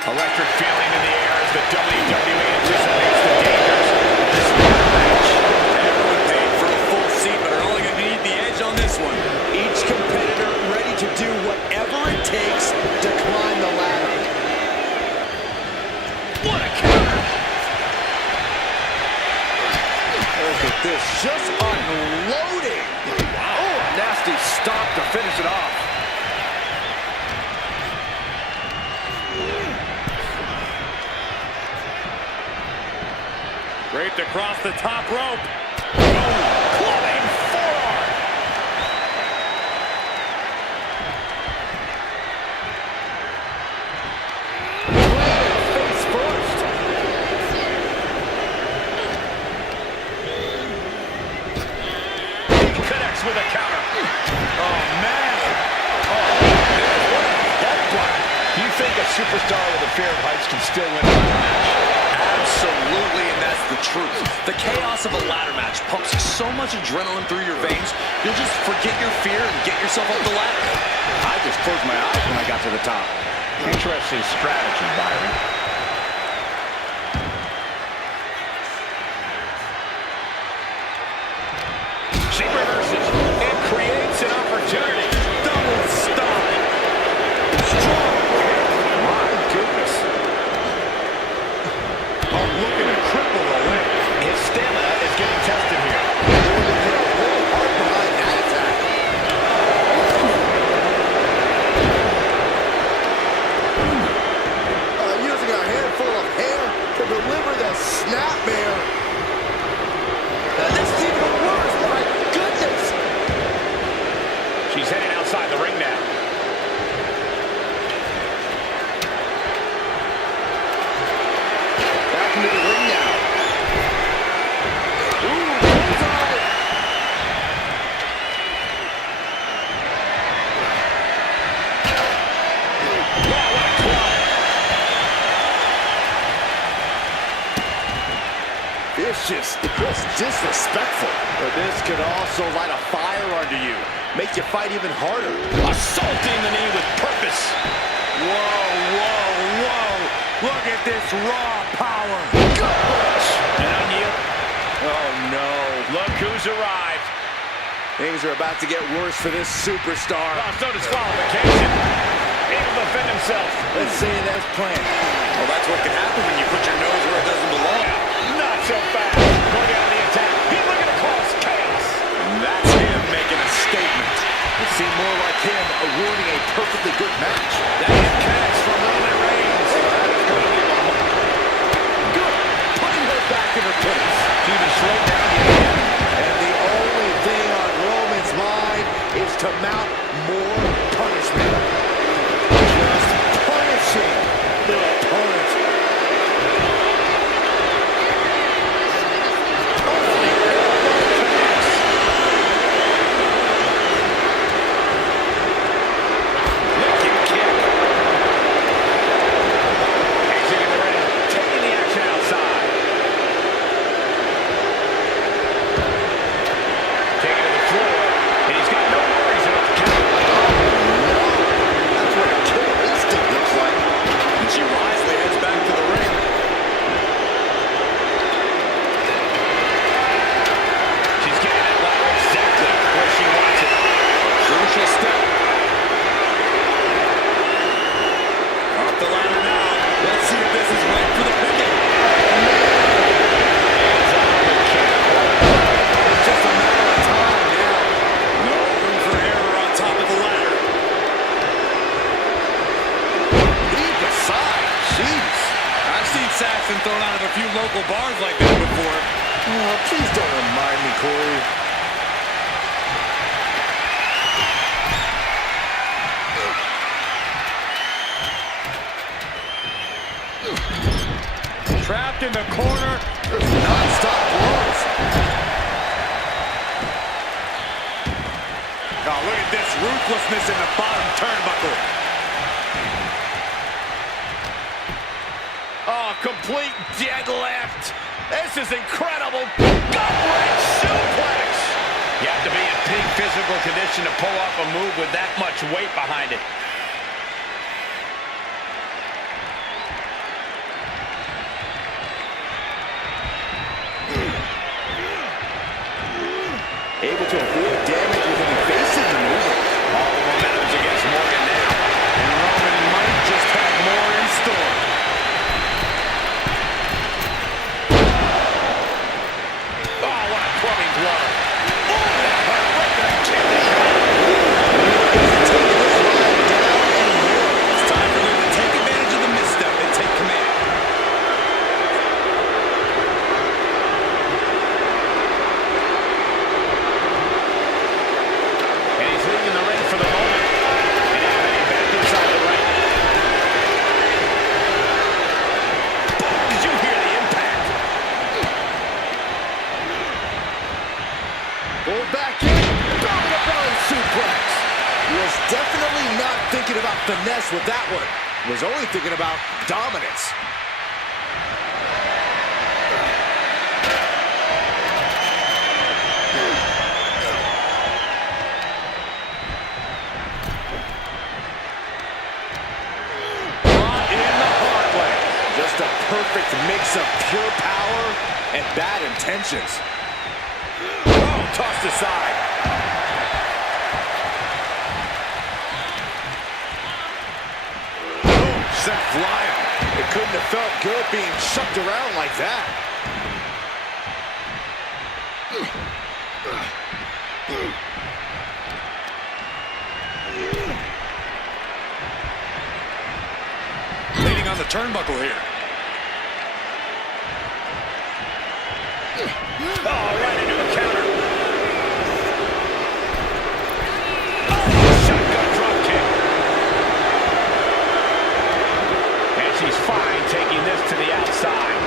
Electric feeling in the air as the WWE anticipates the dangers of this match. Everyone paid for a full seat, but are only going to need the edge on this one. Each competitor ready to do whatever it takes to climb the ladder. What a counter! Look at this, just unloading. Wow. Oh, a nasty stop to finish it off. Draped across the top rope. Oh, clubbing forearm. Face first. He connects with a counter. Oh, man. Oh, man. What a headbutt. Do you think a superstar with a fear of heights can still win a match? Absolutely, and that's the truth. The chaos of a ladder match pumps so much adrenaline through your veins, you'll just forget your fear and get yourself up the ladder. I just closed my eyes when I got to the top. Interesting strategy, Byron. She reverses and creates an opportunity. Double stop. Strong kick. My goodness. Oh, looking to cripple the leg. His stamina is getting tested here. Hard behind that attack. Using a handful of hair to deliver the snapmare. This is even worse, my goodness. She's heading outside the ring now. Back into the ring now. Ooh, bullseye. Wow, what a club. Vicious, just disrespectful. But this could also light a fire under you. Make you fight even harder. Assaulting the knee with purpose. Whoa, whoa, whoa. Look at this raw power. Gosh. And unyielding. Oh, no. Look who's arrived. Things are about to get worse for this superstar. Oh, no disqualification. Able to defend himself. Let's say it as planned. Well, that's what can happen when you put your nose where it doesn't belong. Not so fast. Going out of the attack. He's looking to cause chaos. And that's him making a statement. It seemed more like him ruining a perfectly good match. That is connects from Roman Reigns. That is going to give him good. Putting her back in her place. She even slowed down yet again. And the only thing on Roman's mind is to mount more punishment. Just punishing their opponent. Been thrown out of a few local bars like that before. Oh, please don't remind me, Corey. Trapped in the corner. Non-stop blows. Oh, look at this ruthlessness in the bottom turnbuckle. Oh, complete deadlift. This is incredible. Gut-wrench suplex. You have to be in peak physical condition to pull off a move with that much weight behind it. Able to avoid damage with an evasive maneuver. All the momentum's against Morgan now. And Roman might just have more in store. Oh, what a clubbing blow. Oh, that hurt right to the kidney. It's time for them to take advantage of the misstep and take command. And he's leaving the ring for the moment. And now heading back inside the ring. Did you hear the impact? Pulled back in. Belly-to-belly suplex. He was definitely not thinking about finesse with that one. He was only thinking about dominance. Just a perfect mix of pure power and bad intentions. Oh, tossed aside. Boom, sent flying. It couldn't have felt good being chucked around like that. Leaning on the turnbuckle here. Oh, right into a counter. Oh, shotgun drop kick. And she's fine taking this to the outside.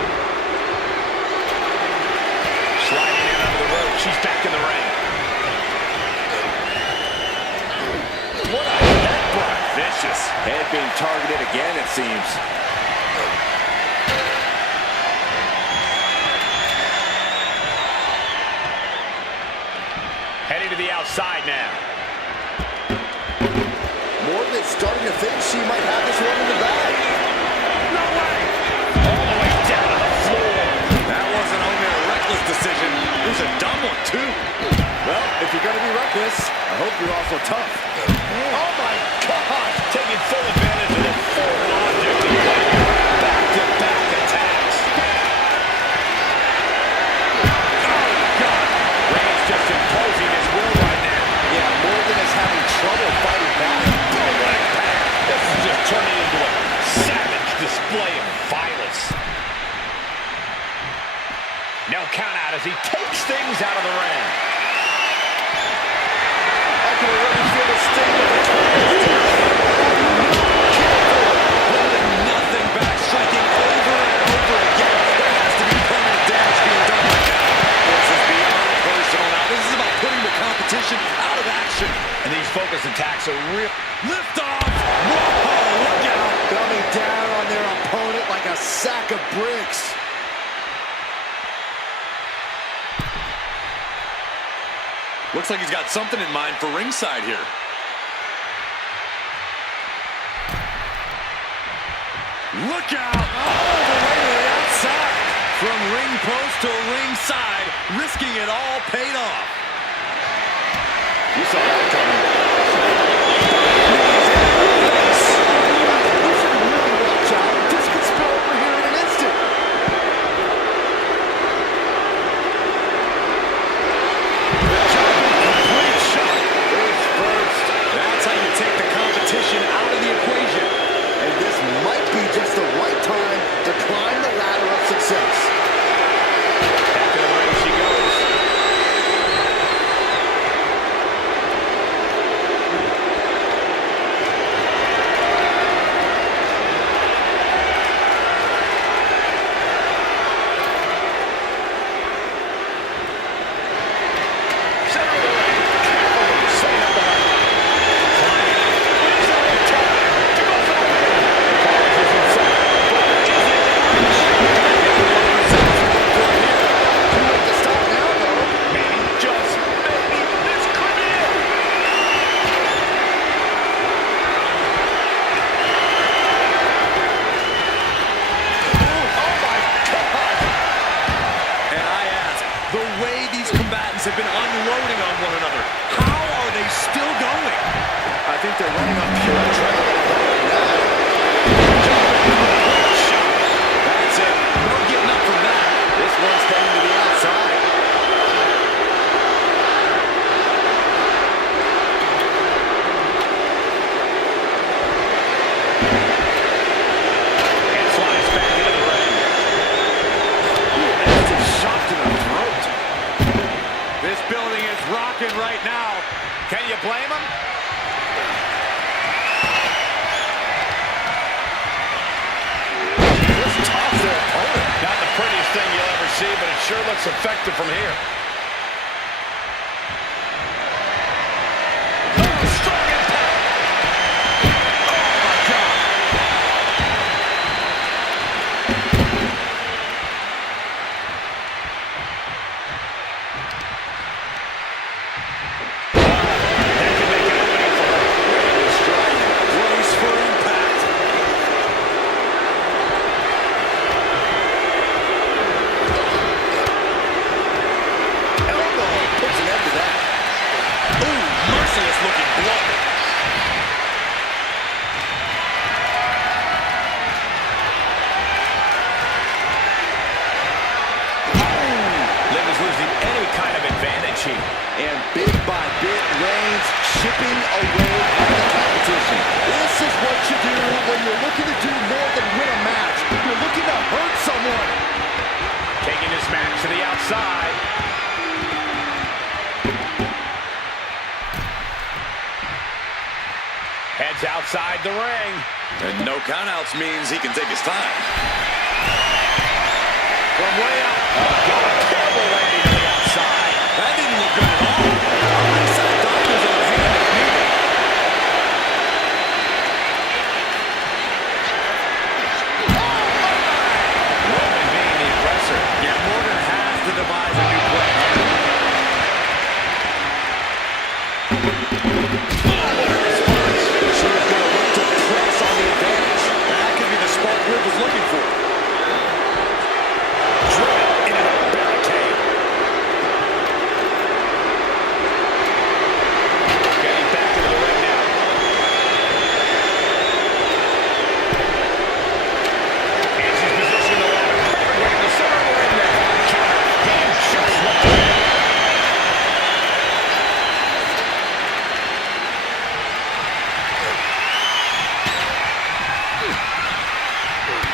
Sliding in under the rope. She's back in the ring. What a headbutt. Vicious. Head being targeted again, it seems. Heading to the outside now. Morgan's starting to think she might have this one in the bag. No way. All the way down to the floor. That wasn't only a reckless decision, it was a dumb one, too. Well, if you're going to be reckless, I hope you're also tough. Oh, my gosh. Taking full advantage of the forward object. Back-to-back attacks. Oh, God. Reigns just imposing his will right now. Yeah, Morgan is having trouble fighting back. Oh, what impact. This is just turning into a savage display of violence. No count out as he takes things out of the ring. I can already feel the sting of the Nothing back, striking over and over again. There has to be permanent damage being done right now. This is beyond personal now. This is about putting the competition out of action. And these focus attacks are real. Lift off. Whoa, look out. Coming down on their opponent like a sack of bricks. Looks like he's got something in mind for ringside here. Look out! All the way to the outside. From ring post to ringside, risking it all paid off. You saw that coming. Watch out. This could spill over here in an instant. Complete shot. Face first. That's how you take the competition out of the equation. And this might be just the right time to climb the ladder of success. Back to the ring she goes. sure looks effective from here. Strong impact. Oh, my God. That could make an opening for her. Ready to strike. Brace for impact. Elbow puts an end to that. Ooh, merciless looking blow. Liv is losing any kind of advantage here. And bit by bit, Reigns chipping away at the competition. This is what you do when you're looking to do more than win a match. You're looking to hurt someone. Taking this match to the outside. Heads outside the ring. And no countouts means he can take his time. From way up. Oh, terrible landing to the outside. That didn't look good at all. Our ringside doctors on hand if needed. Roman being the aggressor. Yeah, Morgan has to devise a new plan here. She is going to look to press on the advantage. That could be the spark Liv was looking for. Driven into the barricade. Getting back into the ring now. And she's positioned the ladder perfectly in the center of the ring now. Counter. And just like that.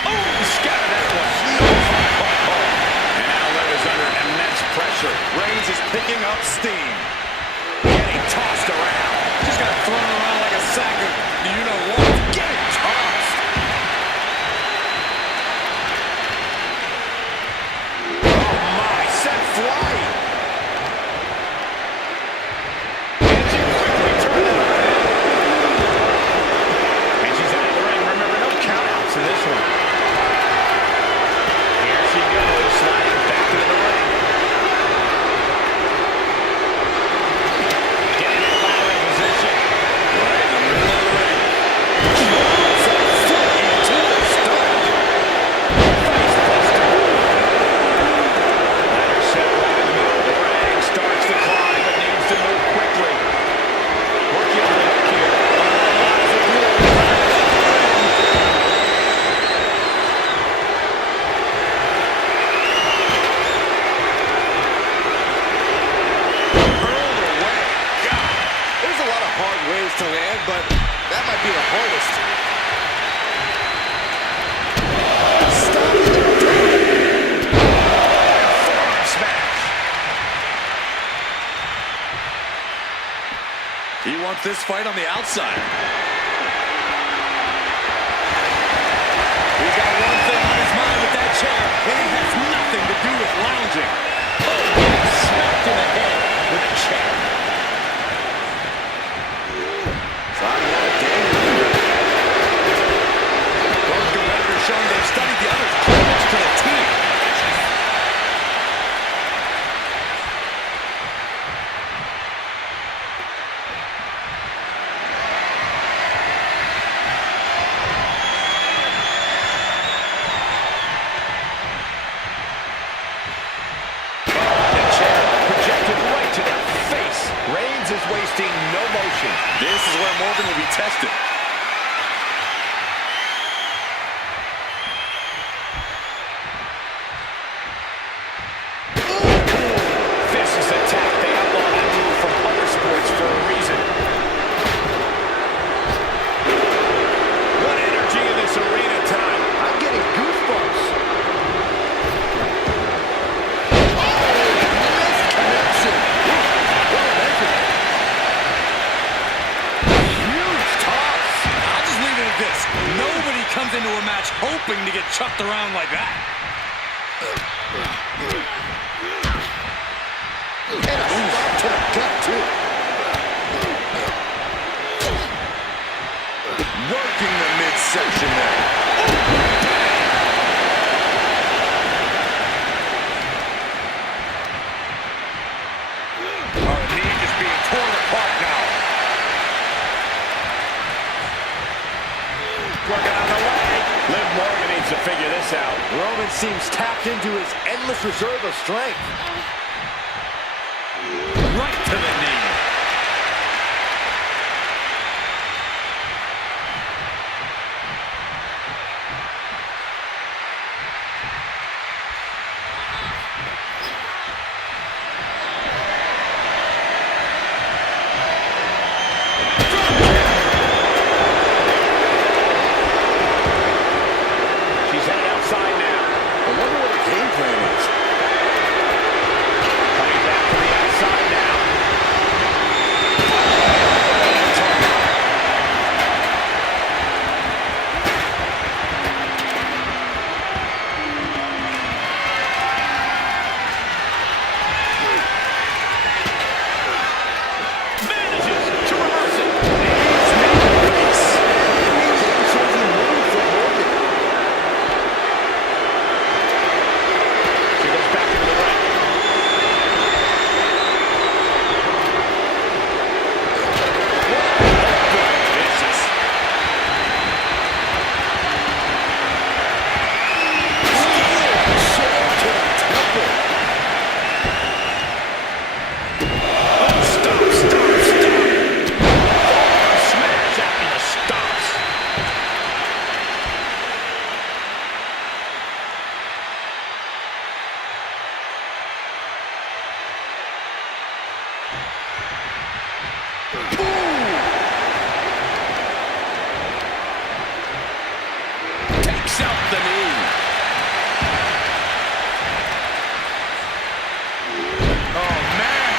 Oh, scattered that one. And now Liv is under immense pressure. Reigns is picking up steam. Getting tossed around. Just got thrown around like a sack of you-know-what. Getting tossed. Oh, my. Set flying. And she quickly turned it around. And she's out of the ring. Remember, no countouts in this one. Here she goes, sliding back into the ring. Getting in firing position. Right in the middle of the ring. Drops a foot into the stomach. Face buster. Ladder set right in the middle of the ring. Starts to climb, but needs to move quickly. Working on the hook here. Lies a blue. Hurled away. God. There's a lot of hard ways to land, but that might be the hardest. Stop it. Forearm smash. He wants this fight on the outside. He's got one thing on his mind with that chair, and it has nothing to do with lounging. Oh, getting smacked in the head with a chair. Finding out a danger. Both competitors showing they've studied the other's cleavage to the team. The chair projected right to their face. Reigns is wasting no motion. This is where Morgan will be tested. Vicious attack. They outlaw that move from other sports for a reason. What energy in this arena tonight. I'm getting goosebumps. Missed connection. Well measured. Huge toss. I'll just leave it at this. Nobody comes into a match hoping to get chucked around like that. And a stop to the gut, too. Working the midsection there. Oh, knee just being torn apart now. Working on the leg. Liv Morgan needs to figure this out. Roman seems tapped into his endless reserve of strength. Right to the knee. She's headed outside now. I wonder what the game plan is. Coming back to the outside now. Manages to reverse it. Knees me in the face. Game-changing move from Morgan. She goes back into the ring. Vicious. Shot to the temple. Oh, stop, stop, stop. Smash after the stops. Takes out the knee. Oh, man.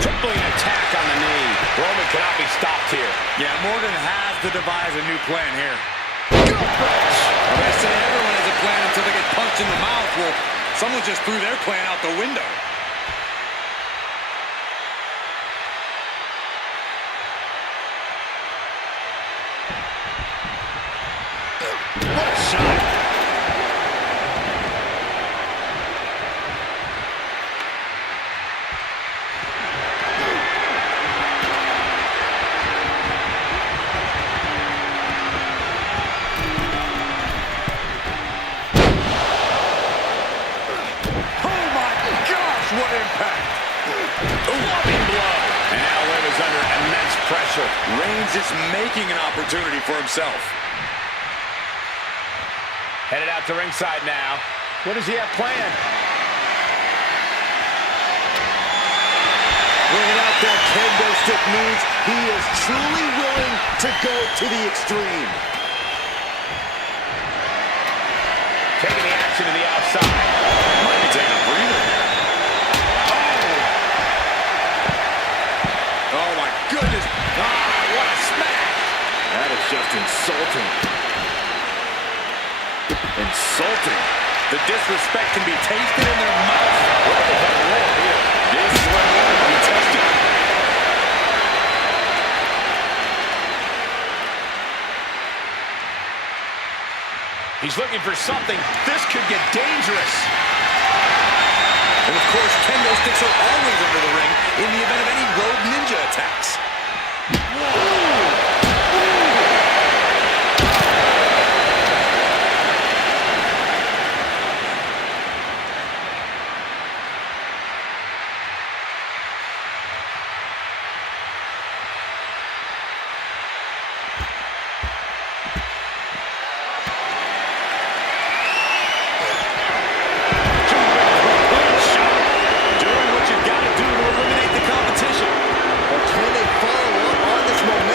Crippling attack on the knee. Roman cannot be stopped here. Yeah, Morgan has to devise a new plan here. Well, they say everyone has a plan until they get punched in the mouth. Well, someone just threw their plan out the window. What a shot. Oh my gosh, what impact! Loving blow. And now Liv is under immense pressure. Reigns is making an opportunity for himself. Headed out to ringside now. What does he have planned? Bringing out that kendo stick means he is truly willing to go to the extreme. Taking the action to the outside. Might be taking a breather here. Oh, my goodness. Ah, what a smash! That is just insulting. Insulting. The disrespect can be tasted in their mouth. This is where Morgan will be tested. He's looking for something. This could get dangerous. And of course, kendo sticks are always under the ring in the event of any rogue ninja attacks. Or can they follow up on this momentum?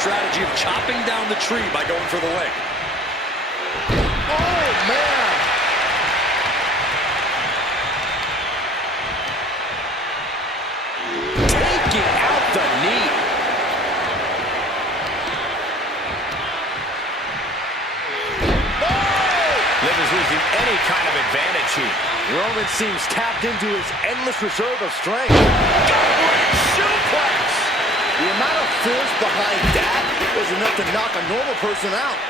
strategy of chopping down the tree by going for the leg. Oh, man. Taking out the knee. Liv is losing any kind of advantage here. Roman seems tapped into his endless reserve of strength. Gut-wrench suplex. The amount of force behind that is enough to knock a normal person out.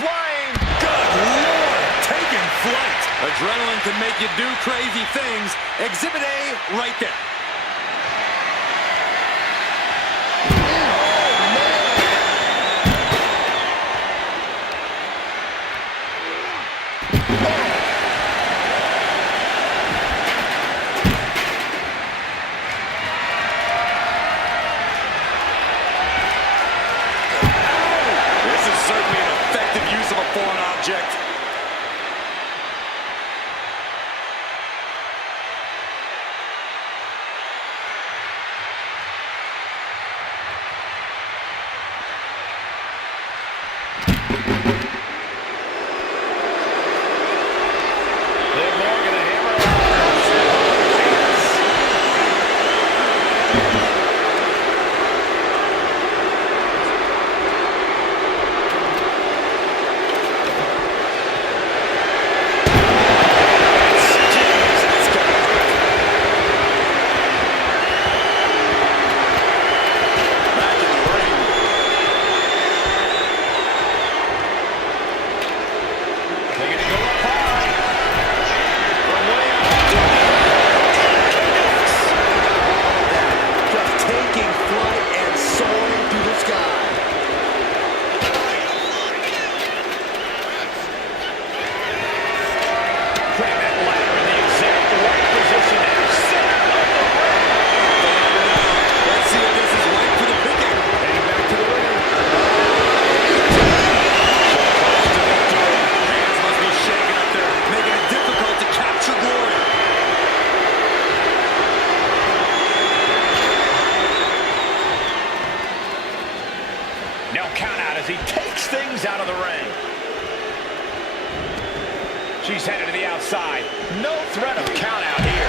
Flying. Good Lord, taking flight. Adrenaline can make you do crazy things. Exhibit A right there. This is certainly an effective use of a foreign object. Liv Morgan, a hammer. Back in the ring. Looking to go up high. From way Just taking flight and soaring through the sky. putting that ladder in the exact right position there. Center of the ring. Let's see if this is right for the picking. Heading back to the ring. Hands must be shaking up there, making it difficult to capture glory. Now count out as he takes things out of the ring. She's headed to the outside. No threat of count out here.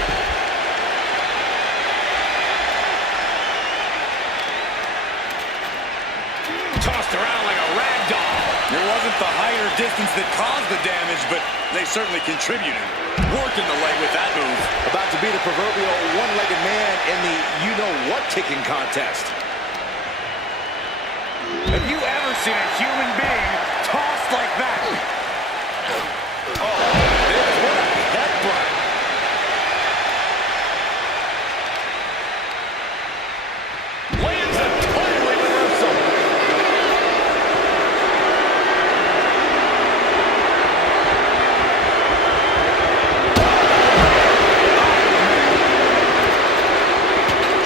Tossed around like a rag doll. It wasn't the height or distance that caused the damage, but they certainly contributed. Working the leg with that move. About to be the proverbial one-legged man in the you-know-what kicking contest. Have you ever seen a human being tossed like that? Oh, there's what a headbutt. Lands a timely reversal.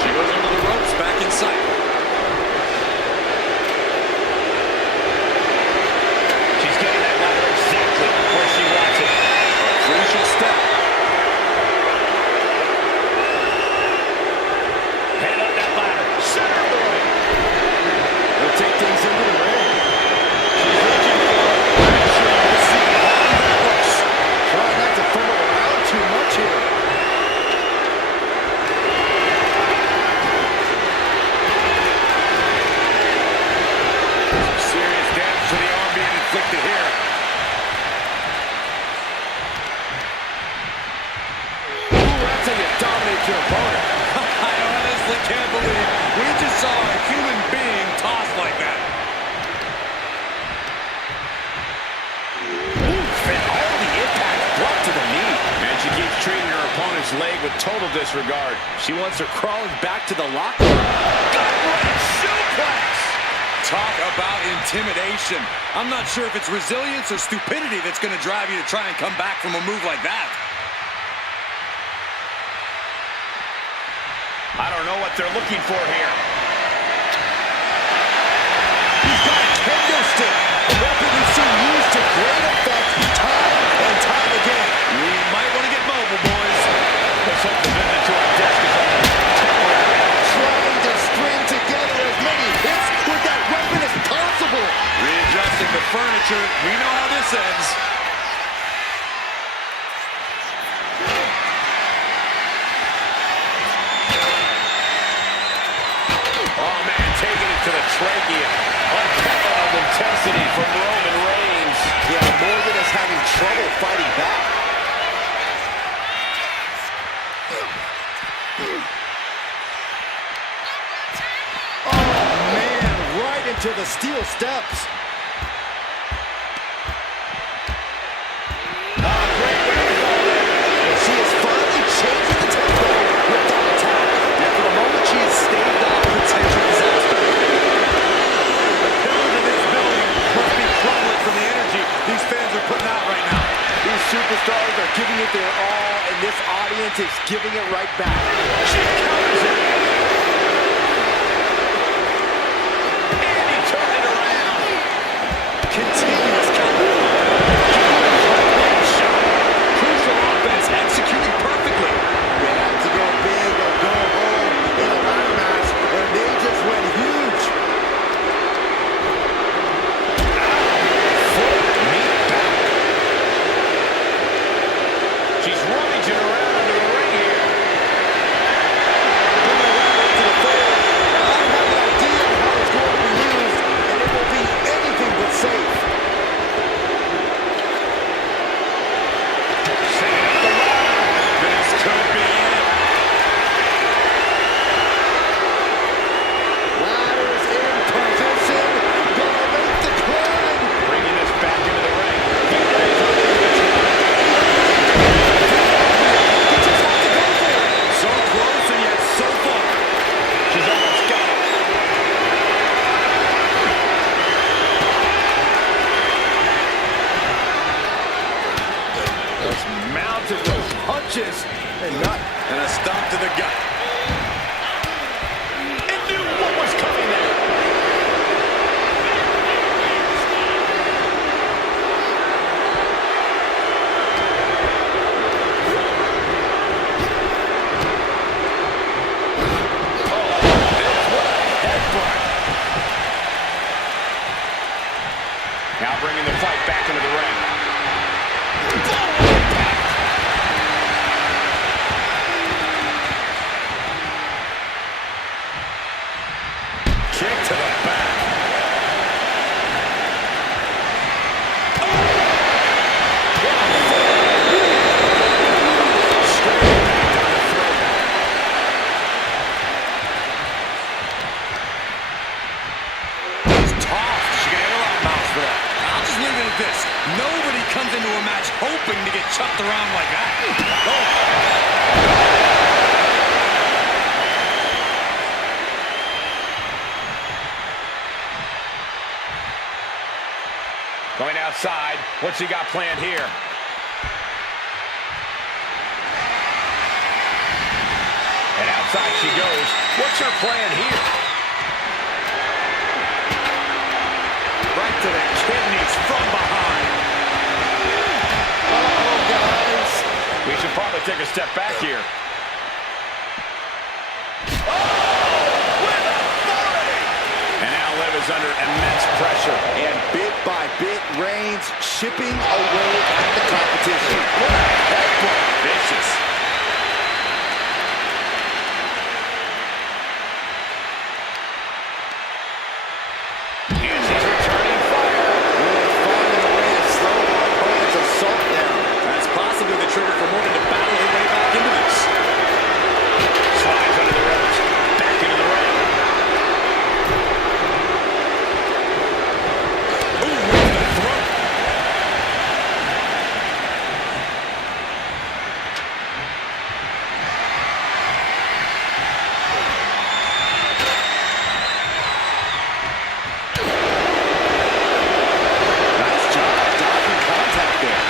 She goes under the ropes, back in sight. She's getting that ladder exactly where she wants it. A crucial step. Head up that ladder. Center of the ring. They'll take things into the ring. She's reaching for it. I'm sure we'll see how that looks. Trying not to fumble around too much here. Serious damage to the arm being inflicted here. Ooh, that's how you dominate your opponent. I honestly can't believe we just saw a human being tossed like that. And all the impact brought to the knee. And she keeps treating her opponent's leg with total disregard. She wants her crawling back to the locker room. Gut-wrench suplex! Talk about intimidation. I'm not sure if it's resilience or stupidity that's going to drive you to try and come back from a move like that. I don't know what they're looking for here. He's got a kendo stick. A weapon we've seen used to great effect time and time again. We might want to moving the furniture. We know how this ends. Oh, man, taking it to the trachea. Unparalleled intensity from Roman Reigns. Yeah, Morgan is having trouble fighting back. Oh, man, right into the steel steps. She is finally changing the tempo with that attack. And for the moment, she has staved off potential disaster. The pillars of this building must be crumbling from the energy these fans are putting out right now. These superstars are giving it their all, and this audience is giving it right back. She counters it. And he turned it around. Continuous counter. Crucial offense executed perfectly. They have to go big or go home in a ladder match, and they just went huge. She's rummaging around under the ring here. Coming right into the fold. I have an idea of how it's going to be used, and it will be anything but safe. Setting up the ladder. This could be it. Ladders in position. Gonna make the climb. Bringing this back into the ring. Victory's on the return. You just have to go for it. So close and yet so far. She's almost got it. Just mounted with punches. And not. And a stomp to the gut. And knew what was coming there. Now bringing the fight back into the ring. Kick to the back. Straight back down the throat. She's tough. She got a lot of mouth for that. I'll just leave it at this. Nobody comes into a match hoping to get chucked around like that. Going outside. What's he got planned here? And outside she goes. What's her plan here? Right to the kidneys from behind. Oh, guys. We should probably take a step back here. And now Liv is under immense pressure. And bit by bit, Reigns chipping away at the competition. What a headbutt. Vicious. And she's returning fire. Really finding a way to slow our opponent's assault down. That's possibly the trigger for Morgan to battle her way back into this. Slides under the ropes. Back into the ring. Ooh, right to the throat. Nice job dodging contact there.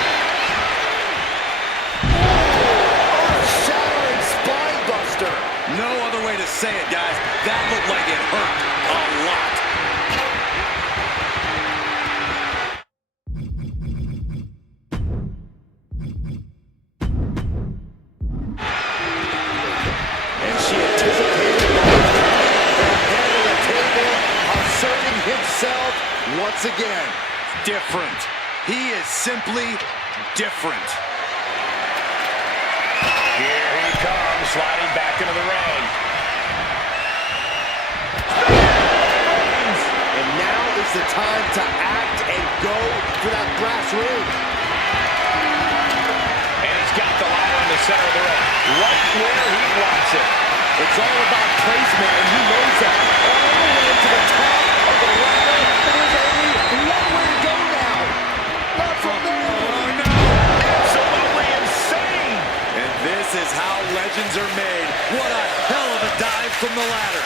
Earth-shattering spine buster. No other way to say it, guys. That looked like it hurt a lot. And she anticipated what was coming. Her head on the table, asserting himself once again. different. He is simply different. Here he comes, sliding back into the ring. And now is the time to act and go for that brass ring. And he's got the ladder in the center of the ring, right where he wants it. It's all about placement, and he knows that. All the way to the top of the ladder. There's only one way to go now. Not from there. Oh, no. Absolutely insane. And this is how legends are made. What a hell of a dive from the ladder.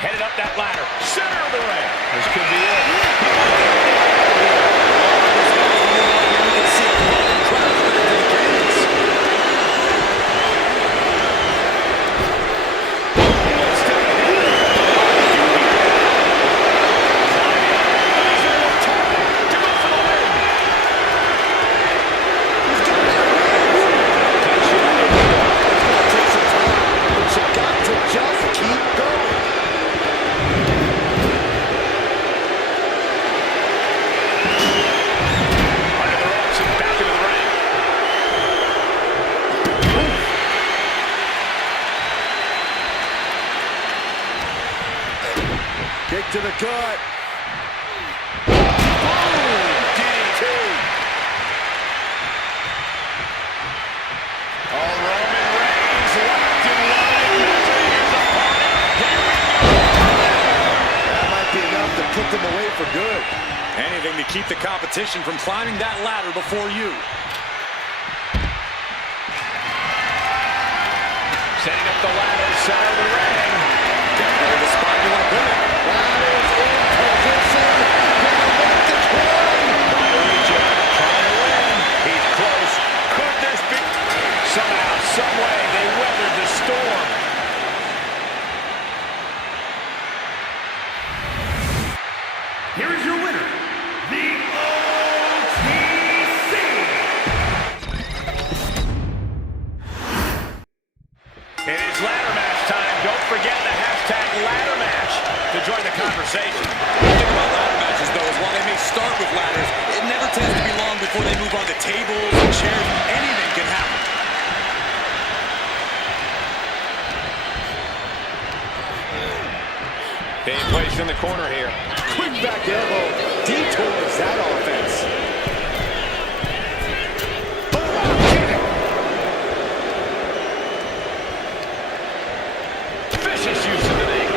Headed up that ladder, center of the ring. This could be it. Kick to the gut. Boom! DDT. Oh, Roman Reigns locked and loaded, measuring his opponent. Here we go. That might be enough to put them away for good. Anything to keep the competition from climbing that ladder before you. Setting up the ladder, center of the ring. Definitely the spot you want to put it. Ladder's in position. Gonna make the climb. Trying to win. He's close. Could this be? Somehow, someway, they weathered the storm. Here is your winner, the OTC. It is ladder match time. Don't forget the hashtag ladder match to join the conversation. The thing about ladder matches, though, is while they may start with ladders, it never tends to be long before they move on to tables and chairs. Anything can happen. Being placed in the corner here. Quick back elbow. Detours that offense. Vicious use of the knee.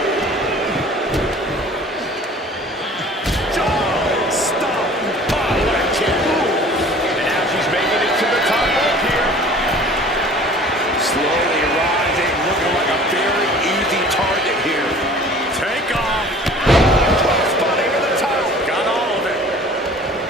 Oh, stop. Oh, what a kick. And now she's making it to the top rope here. Slowly rising, looking like a very easy target here. Take off. Spotting in the title. Got all of it.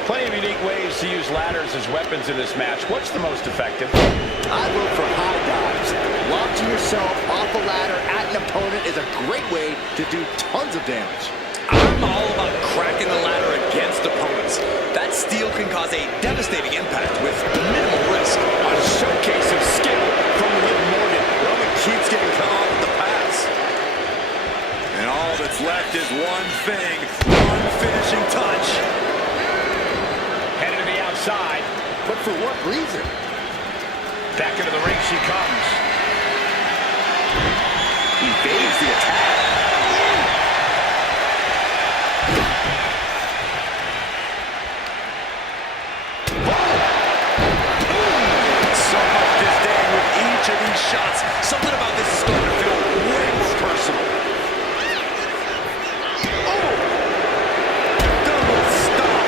Plenty of unique ways to use ladders as weapons in this match. What's the most effective? I look for high dives. Launching yourself off a ladder at an opponent is a great way to do tons of damage. I'm all about cracking the ladder against opponents. That steel can cause a devastating impact with minimal risk. A showcase of skill from Liv Morgan. Roman keeps getting cut off at the pass. And all that's left is one thing, one finishing touch. Headed to the outside. But for what reason? Back into the ring she comes. Evades the attack. So much disdain with each of these shots. Something about this is starting to feel way more personal. Oh! Double stop.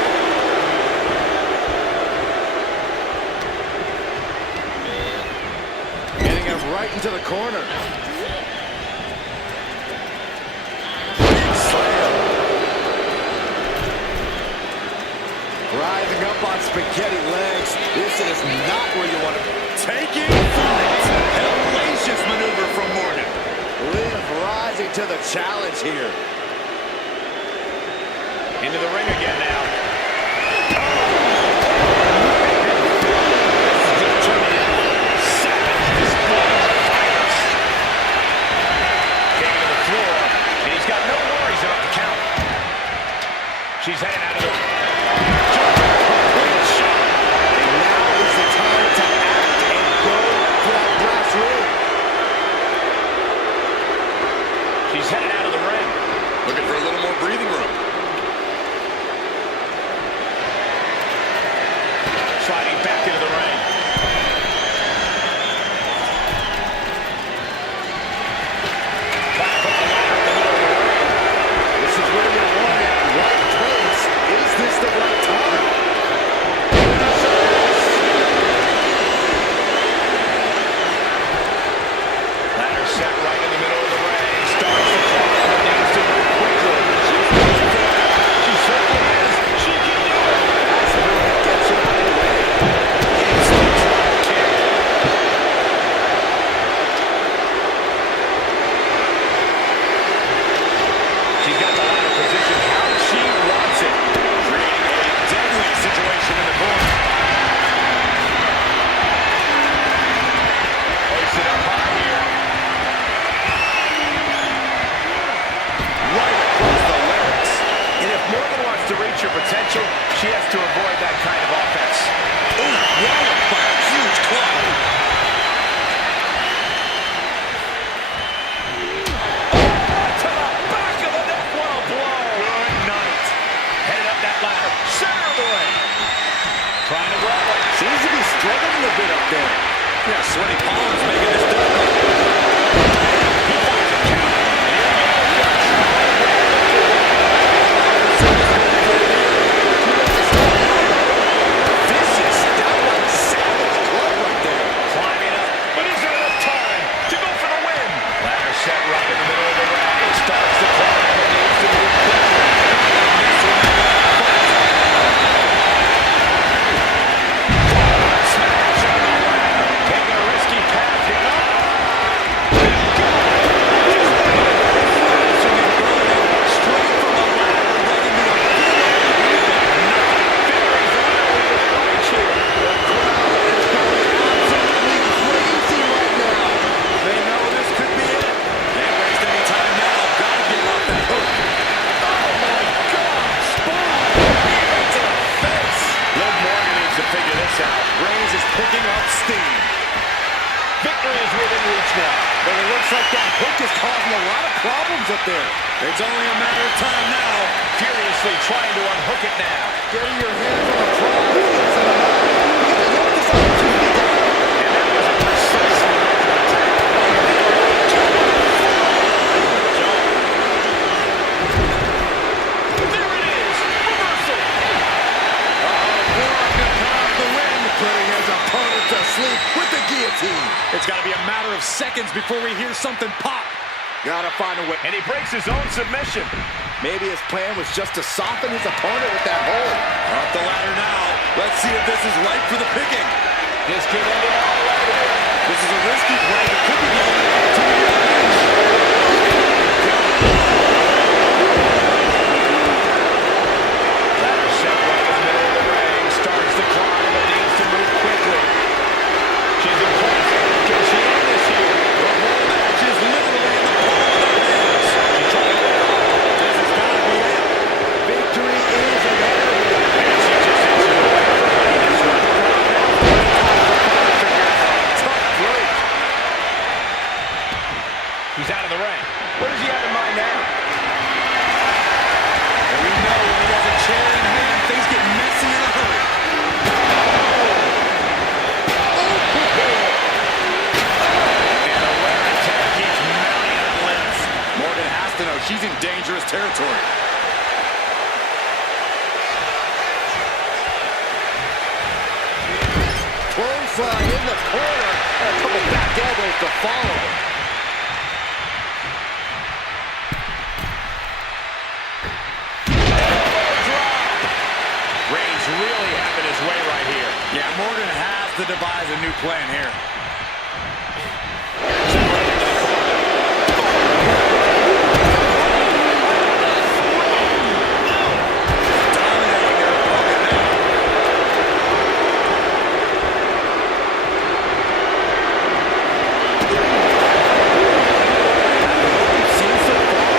Getting him right into the corner. Big slam. Rising up on spaghetti legs. This is not where you want to be. Taking flight. Hellacious maneuver from Morgan. Liv rising to the challenge here. Into the ring again now. Savage display of violence. She has to avoid that kind of offense. Ooh, walloped by a huge club. To the back of the neck, what a blow. Good night. Headed up that ladder. Center of the ring. Trying to grab it. Seems to be struggling a bit up there. Yeah, Sweaty Palms making this difficult. He finds a count. Vicious, downright savage club right there. Climbing up. But is there enough time to go for the win? Ladder set right in the middle of the ring. Starts to climb, but needs to move quickly. This one is going to fight. Smash on the ladder. Taking a risky path here. Straight from the ladder, right into a crazy right now. They know this could be it. Can't waste any time now. Gotta get off that hook. Oh my gosh! Boom! Right to the face. Liv Morgan needs to figure this out. Reigns is picking up steam. Victory is within reach now. But it looks like that hook is causing a lot of problems up there. It's only a matter of time now. Furiously trying to unhook it now. Getting your hands on the prize isn't enough. You gotta look this opportunity down. And that was a precisely measured attack. There it is. Reversal. Brock gonna come out the win, putting his opponent to sleep with the guillotine. It's got to be a matter of seconds before we hear something pop. Gotta find a way. And he breaks his own submission. Maybe his plan was just to soften his opponent with that hold. Up the ladder now. Let's see if this is right for the picking. This could end it all right here. This is a risky play, but could be the only opportunity to reach. Ladder set right in the middle of the ring. Starts to climb and needs to move quickly. She's in place. Can she end this here? The whole match is literally in the palm of their hands. She's trying to hold on. This has got to be it. Victory is inevitable. And she just inches away from winning this one. Tough break. He's out of the ring. What does he have in mind now? And we know when he has a chair in hand, things get messy in a hurry. And the wear and tear keeps mounting on Liv. Morgan has to know she's in dangerous territory. Clothesline in the corner. And a couple back elbows to follow. Reigns really having his way right here. Yeah, Morgan has to devise a new plan here. Dominating their opponent now. Seen so far.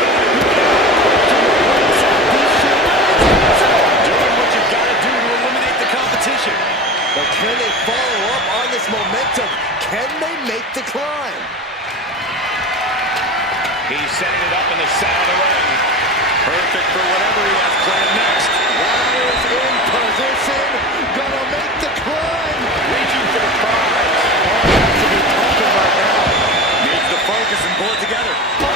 Doing what you've got to do to eliminate the competition. But can they follow up on this momentum? Can they make the climb? He's setting it up in the center of the ring. Perfect for whatever he has planned next. Riders in position. Gonna make the climb. Reaching for the prize. Oh, has to be pumping right now. Needs to focus and pull it together. Oh,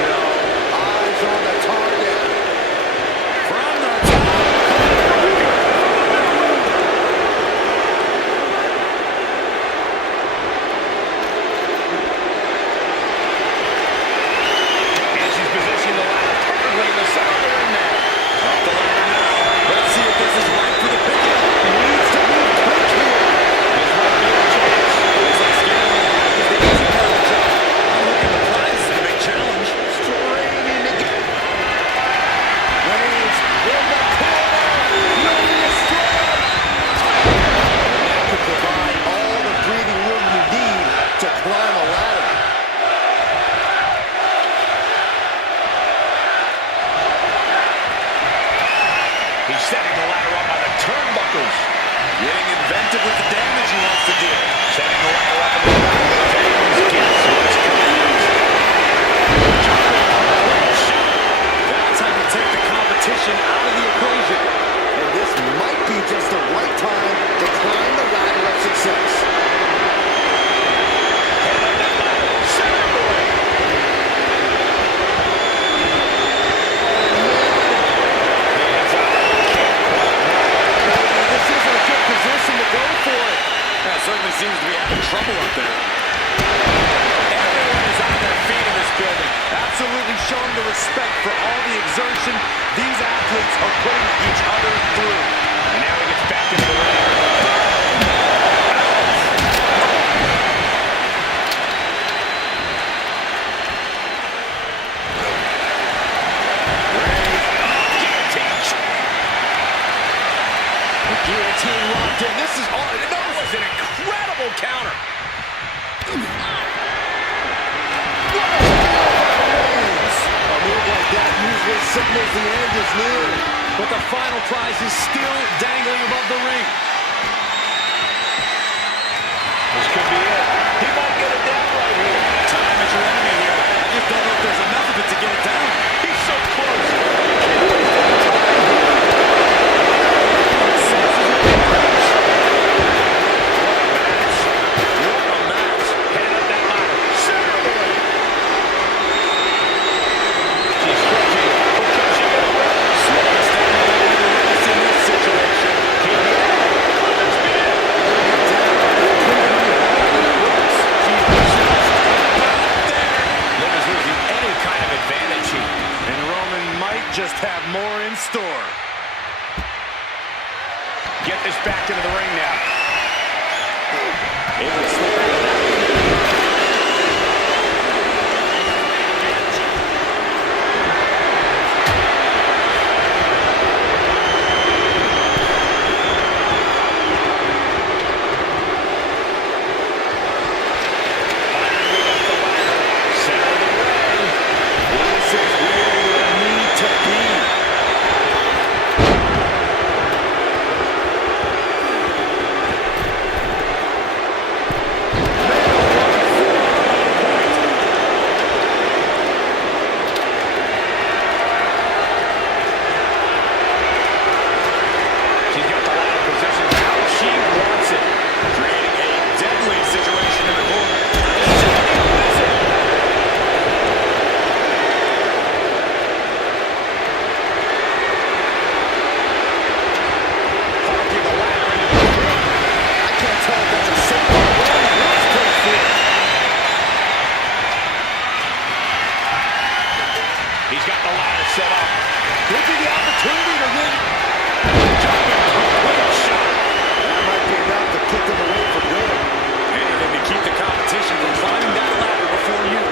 no. certainly seems to be having trouble up there. Everyone is on their feet in this building. Absolutely showing the respect for all the exertion these athletes are putting each other through. And now he gets back into the ring. Guillotine locked in. This is hard. That was an incredible counter. A move like that usually signals the end is near. But the final prize is still dangling above the ring. This could be it. He might get it down right here. Time is your enemy here. I just don't know if there's enough of it to get it down. He's so close. He can't waste any time here. Just have more in store. Get this back into the ring now. Able to slip out of that. He's got the ladder set up. Could be the opportunity to win. Complete shot. That might be enough to kick them away for good. Anything to keep the competition from climbing that ladder before you.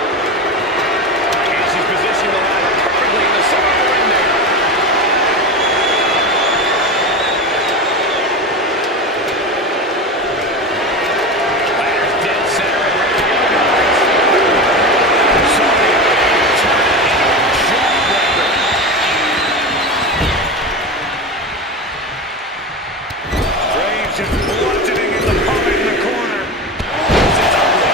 Casey's positioning the ladder perfectly in the center of the ring there. Ladder's dead center and ready to go, guys. So the turn into a jawbreaker. Reigns just bludgeoning in the opponent in the corner. This is ugly.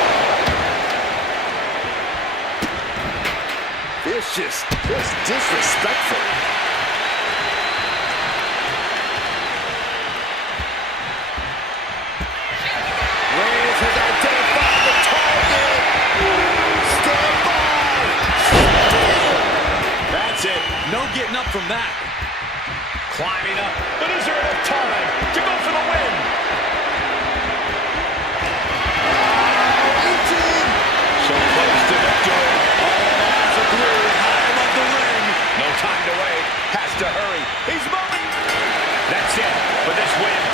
Vicious, just disrespectful. Reigns has identified the target. Stand by. That's it. No getting up from that. Climbing up, but is there enough time to go for the win? So close to victory. Arms are glued high above the ring. No time to wait. Has to hurry. He's moving. That's it for this win.